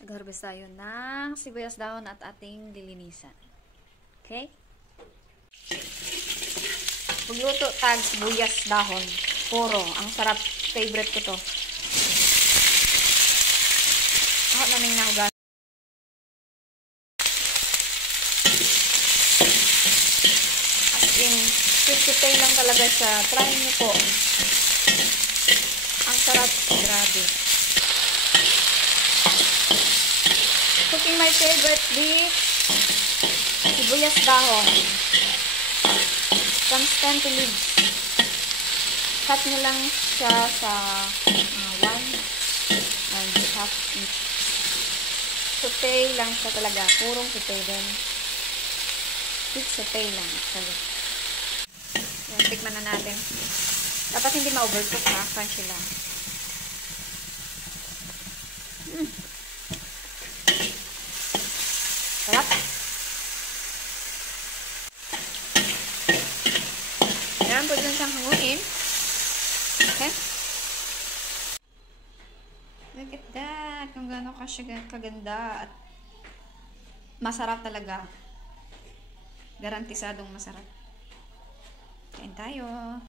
Nag-harvest tayo ng sibuyas dahon at ating lilinisan. Okay? Pagluto tag sibuyas dahon. Puro. Ang sarap. Favorite ko to. Ako naming nahugas. As in, sisitay lang talaga siya. Try nyo po. Ang sarap. Grabe. Cooking my favorite dish, sibuyas dahon. Constant leaves. Cut nyo lang siya sa 1.5 inch. Saute lang siya talaga. Purong saute din. Big saute lang. Yan, tikman na natin. Dapat hindi ma-overcook ha. Crunchy lang. Sarap. Ayan, pwede lang siyang hanguin. Okay? Look at that. Kung gano'n kaganda at masarap talaga. Garantisadong masarap. Kain tayo.